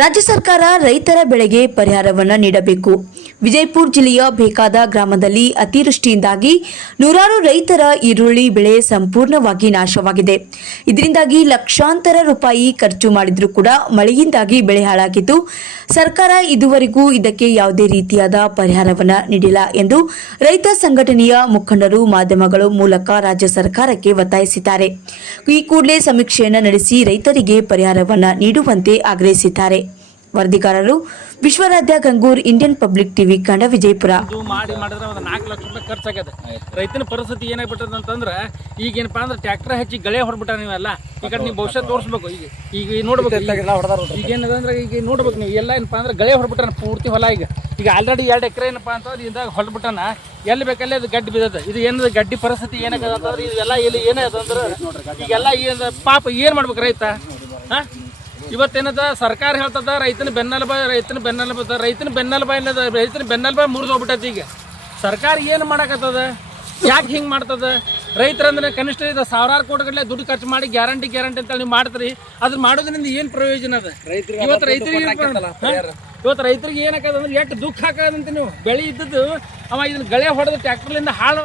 ರಾಜ್ಯ ಸರ್ಕಾರ ರೈತರ ಬೆಳೆಗೆ ಪರಿಹಾರವನ್ನು ನೀಡಬೇಕು. ವಿಜಯಪುರ ಜಿಲ್ಲೆಯ ಬೇಕಾದ ಗ್ರಾಮದಲ್ಲಿ ಅತಿವೃಷ್ಟಿಯಿಂದಾಗಿ ನೂರಾರು ರೈತರ ಈರುಳ್ಳಿ ಬೆಳೆ ಸಂಪೂರ್ಣವಾಗಿ ನಾಶವಾಗಿದೆ. ಇದರಿಂದಾಗಿ ಲಕ್ಷಾಂತರ ರೂಪಾಯಿ ಖರ್ಚು ಮಾಡಿದ್ರೂ ಕೂಡ ಮಳೆಯಿಂದಾಗಿ ಬೆಳೆ ಹಾಳಾಗಿದ್ದು, ಸರ್ಕಾರ ಇದುವರೆಗೂ ಇದಕ್ಕೆ ಯಾವುದೇ ರೀತಿಯಾದ ಪರಿಹಾರವನ್ನು ನೀಡಿಲ್ಲ ಎಂದು ರೈತ ಸಂಘಟನೆಯ ಮುಖಂಡರು ಮಾಧ್ಯಮಗಳ ಮೂಲಕ ರಾಜ್ಯ ಸರ್ಕಾರಕ್ಕೆ ಒತ್ತಾಯಿಸಿದ್ದಾರೆ. ಈ ಕೂಡಲೇ ಸಮೀಕ್ಷೆಯನ್ನು ನಡೆಸಿ ರೈತರಿಗೆ ಪರಿಹಾರವನ್ನು ನೀಡುವಂತೆ ಆಗ್ರಹಿಸಿದ್ದಾರೆ. ವರದಿಗಾರರು ವಿಶ್ವರಾಧ್ಯ ಗಂಗೂರ್, ಇಂಡಿಯನ್ ಪಬ್ಲಿಕ್ ಟಿವಿ, ಕಂಡ ವಿಜಯಪುರ. ಮಾಡಿದ್ರೆ ಒಂದು 4 ಲಕ್ಷ ರೂಪಾಯಿ ಖರ್ಚಾಗದೆ. ರೈತನ ಪರಿಸ್ಥಿತಿ ಏನಾಗ್ಬಿಟ್ಟದ ಅಂತಂದ್ರೆ ಈಗೇನಪ್ಪ ಅಂದ್ರೆ ಟ್ರ್ಯಾಕ್ಟರ್ ಹಚ್ಚಿ ಗಳೆ ಹೊಡ್ಬಿಟ್ಟ ನೀವೆಲ್ಲ. ಈ ಕಡೆ ನೀವು ಭವಿಷ್ಯ ತೋರಿಸ್ಬೇಕು. ಈಗ ನೋಡ್ಬೇಕು ಈಗ ಏನದಂದ್ರೆ ಈಗ ನೋಡ್ಬೇಕು ನೀವು ಎಲ್ಲ ಏನಪ್ಪ ಅಂದ್ರೆ ಗಳೆ ಹೊಡ್ಬಿಟ್ಟಾನ ಪೂರ್ತಿ ಹೊಲ. ಈಗ ಆಲ್ರೆಡಿ 2 ಎಕರೆ ಏನಪ್ಪ ಅಂತಂದ್ರೆ ಇದಾಗ ಹೊಡ್ಬಿಟ್ಟಾನ. ಎಲ್ಲಿ ಬೇಕಲ್ಲೇ ಅದು ಗಡ್ಡಿ ಬಿದ್ದದ. ಇದು ಏನದ ಗಡ್ಡಿ ಪರಿಸ್ಥಿತಿ ಏನಾಗದ ಅಂತಂದ್ರೆ ಇದೆಲ್ಲ ಇಲ್ಲಿ ಏನಾಗದ ಅಂದ್ರೆ ಈಗೆಲ್ಲ ಏನು ಪಾಪ ಏನು ಮಾಡ್ಬೇಕು ರೈತ? ಇವತ್ತೇನದ ಸರ್ಕಾರ ಹೇಳ್ತದ ರೈತನ ಬೆನ್ನೆಲುಬ ಮುರಿದು ಹೋಗ್ಬಿಟ್ಟೈತಿ. ಈಗ ಸರ್ಕಾರ ಏನು ಮಾಡಕತ್ತದ? ಯಾಕೆ ಹಿಂಗೆ ಮಾಡ್ತದ? ರೈತರಂದ್ರೆ ಕನಿಷ್ಠ ಇದು ಸಾವಿರಾರು ಕೋಟಿಗಟ್ಟಲೆ ದುಡ್ಡು ಖರ್ಚು ಮಾಡಿ ಗ್ಯಾರಂಟಿ ಅಂತ ನೀವು ಮಾಡ್ತೀರಿ. ಅದ್ರ ಮಾಡೋದ್ರಿಂದ ಏನು ಪ್ರಯೋಜನ ಅದ? ಇವತ್ತು ರೈತರಿಗೆ ಏನಾಕದ ಅಂದ್ರೆ ಎಷ್ಟು ದುಃಖ ಹಾಕದಂತ. ನೀವು ಬೆಳೆ ಇದ್ದದ್ದು ಅವ ಇದನ್ನ ಗಳೆ ಹೊಡೆದು ಟ್ರ್ಯಾಕ್ಟರ್ಲಿಂದ ಹಾಳು